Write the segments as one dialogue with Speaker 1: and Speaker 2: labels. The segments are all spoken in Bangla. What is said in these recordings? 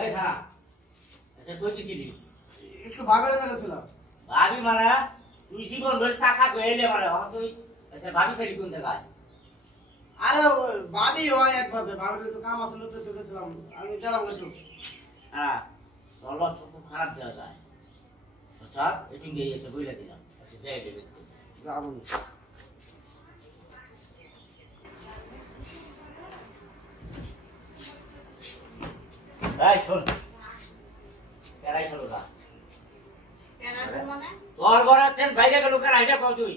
Speaker 1: এই সারা আচ্ছা কই দিছিলি
Speaker 2: একটু বাগানে গেছিলাম।
Speaker 1: ভাবি মানে তুই জীবন ধরে চাকা কইলে মানে আমার তুই আচ্ছা ভাবি ফেরি কোন জায়গায়?
Speaker 2: আরে ভাবি হয় একভাবে ভাবির একটু কাম আসলে তো গেছিলাম। আমি গেলাম একটু।
Speaker 1: হ্যাঁ তোর লক্ষ্য খারাপ দেওয়া যায়। আচ্ছা এটিং দিয়ে এসে বইলে দিলাম। আচ্ছা যাই দেবে
Speaker 2: যাব।
Speaker 1: এই শোন। কেরাই
Speaker 3: মানে?
Speaker 1: তোর ঘরে বাইরে গেল কেন আইডা কর তুই?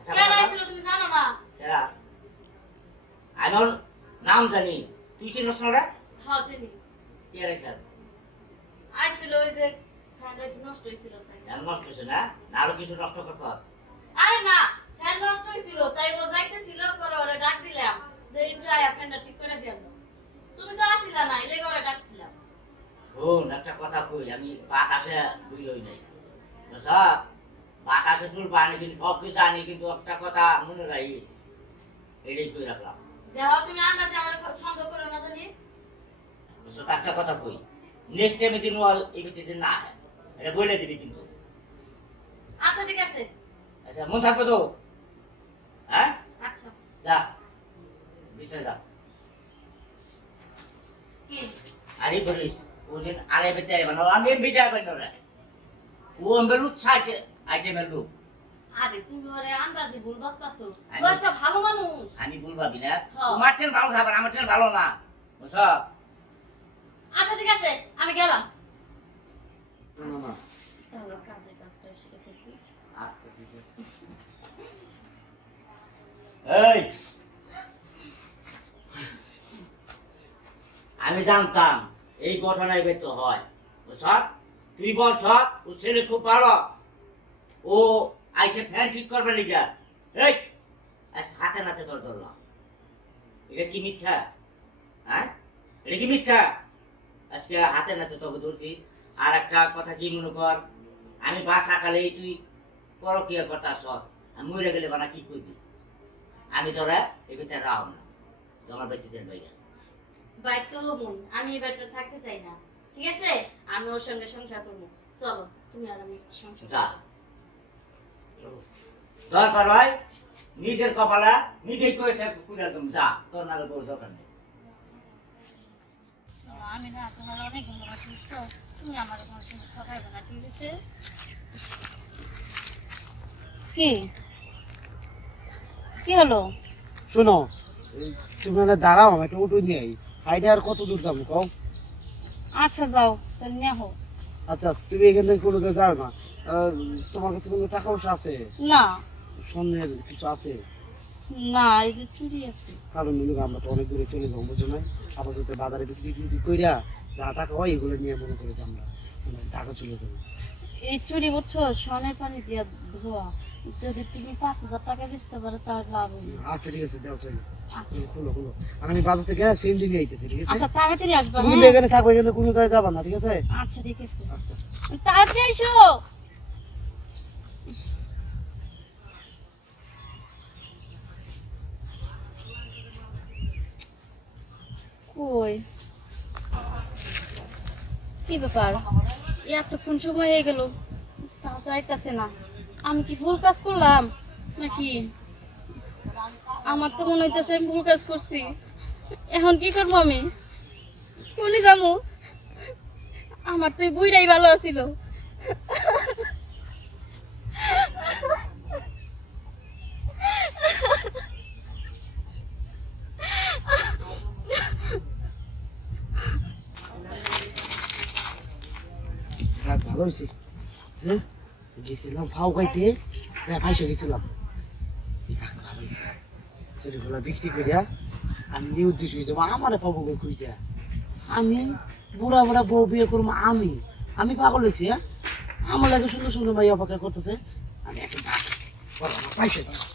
Speaker 1: আচ্ছা? আমি ওর নাম জানি। তুই চিনস না রে?
Speaker 3: হ্যাঁ চিনি।
Speaker 1: কেরাই স্যার।
Speaker 3: আইছিল ওই যে নষ্ট হয়েছিল তাই।
Speaker 1: নষ্ট হয়েছে না? আরও কিছু নষ্ট করতে
Speaker 3: আরে না ফ্যান নষ্ট হয়েছিল তাই ও যাইতেছিল পরে ওরে ডাক দিলাম। ঠিক করে তুমি তো আসিলা না এলে ওরে ডাকছিলাম।
Speaker 1: শোন একটা কথা কই আমি বাতাসে বুঝি হই নাই। বুঝছা? বাতাসে চুল পানি কিন্তু সব কিছু আনি কিন্তু একটা কথা মনে রাখিস এটাই কই রাখলাম।
Speaker 3: দেখো তুমি আন্দাজে আমার সন্দেহ করো না জানি।
Speaker 1: বুঝছ? একটা কথা কই নেক্সট টাইমে দিন ওর এই বিটিছে না হয় এটা বলে দিবি কিন্তু।
Speaker 3: আচ্ছা ঠিক আছে।
Speaker 1: আচ্ছা মন থাকবে তো? হ্যাঁ?
Speaker 3: আচ্ছা।
Speaker 1: যা। যা
Speaker 3: কি?
Speaker 1: আরে বলিস ওদিন আরে বেতে আইবা আমি বেতে আইবা না রে ও
Speaker 3: আরে তুমি ওরে আন্দাজে ভুল ভাবতাছো। ও একটা ভালো মানুষ।
Speaker 1: আমি বলবাবি না। তোমার ট্রেন ভালো খাবার আমার ট্রেন ভালো না। বুঝছ?
Speaker 3: আচ্ছা ঠিক আছে আমি গেলাম। তাহলে কাজে কাজটা
Speaker 2: আচ্ছা ঠিক আছে।
Speaker 1: এই! আমি জানতাম এই ঘটনায় ব্যর্থ হয়। বুঝছ? তুই বল বলছ ও ছেলে খুব ভালো। ও আইসে ফ্যান ঠিক করবে লিগা এই, আজ হাতে নাতে তোর ধরলাম। এটা কি মিথ্যা? হ্যাঁ? এটা কি মিথ্যা? আজকে হাতে নাতে তোকে ধরছি। আর একটা কথা কি মনে কর? আমি বাসা খালেই তুই পরকিয়া করতে আস আমি মরে গেলে বানা কি করবি? আমি তোরা এ ভিতরে রাও না। তোমার ব্যক্তিদের বাইরে।
Speaker 3: বাইর তো মন আমি এই বাড়িতে থাকতে চাই না। ঠিক আছে? আমি ওর সঙ্গে সংসার করব। চলো তুমি আর আমি সংসার
Speaker 1: যা। দরকার হয় নিজের কপালা নিজেই করেছে পুরা তুমি যা। তোর নালে বড় দরকার নেই।
Speaker 3: আমি না তোমার অনেক ভালোবাসি বুঝছ? তুমি আমার কোনো সময় ঠকাইবে না ঠিক আছে? কি? কি হলো?
Speaker 2: শোনো এই তুমি দাঁড়াও আমি একটা উঠে নিয়ে আই। হাইডে আর কত দূর যাব কও
Speaker 3: আচ্ছা যাও তাহলে নেহো
Speaker 2: আচ্ছা তুমি এখান থেকে কোনো যাও না। তোমার কাছে কোনো টাকা পয়সা আছে?
Speaker 3: না।
Speaker 2: স্বর্ণের কিছু আছে?
Speaker 3: না এই যে চুরি আছে।
Speaker 2: কারণ মিলে আমরা তো অনেক দূরে চলে যাব বুঝছ না আপাতত বাজারে বিক্রি টিক্রি কইরা যা টাকা হয় এগুলো নিয়ে মনে করে আমরা মানে টাকা চলে যাব।
Speaker 3: এই চুরি বুঝছ? স্বর্ণের পানি দিয়া ধোয়া। যদি তুমি পাঁচ হাজার টাকা বেচতে পারো তাহলে লাভ হবে।
Speaker 2: আচ্ছা ঠিক আছে দাও তাহলে। খুলো আর আমি বাজার থেকে নিয়ে আইতেছি ঠিক আছে?
Speaker 3: আচ্ছা তাড়াতাড়ি আসবা
Speaker 2: তুমি
Speaker 3: হ্যাঁ?
Speaker 2: এখানে থাকো এখানে কোনো জায়গায় যাবা না ঠিক আছে?
Speaker 3: আচ্ছা ঠিক আছে।
Speaker 2: আচ্ছা।
Speaker 3: তাড়াতাড়ি এসো কই? কি ব্যাপার? এতক্ষণ সময় হয়ে গেল। তা যাইতাছে না। আমি কি ভুল কাজ করলাম? নাকি? আমার তো মনে হইতেছে আমি ভুল কাজ করছি। এখন কি করব আমি? কোনে যাব? আমার তো বইটাই ভালো আছিল।
Speaker 2: ভালো হয়েছে হ্যাঁ? গেছিলাম ফাও খাইতে। যা ভাইসে গেছিলাম। যাক, ভালো হয়েছে চুরিগুলা বিক্রি করিয়া আমি নিউদ্দেশ হয়ে যাব, আমার পাবো গো খুঁজা? আমি বুড়া বুড়া বউ বিয়ে করব, আমি। আমি পাগল হয়েছি হ্যাঁ? আমার লাগে সুন্দর সুন্দর ভাই অপেক্ষা করতেছে। আমি একটা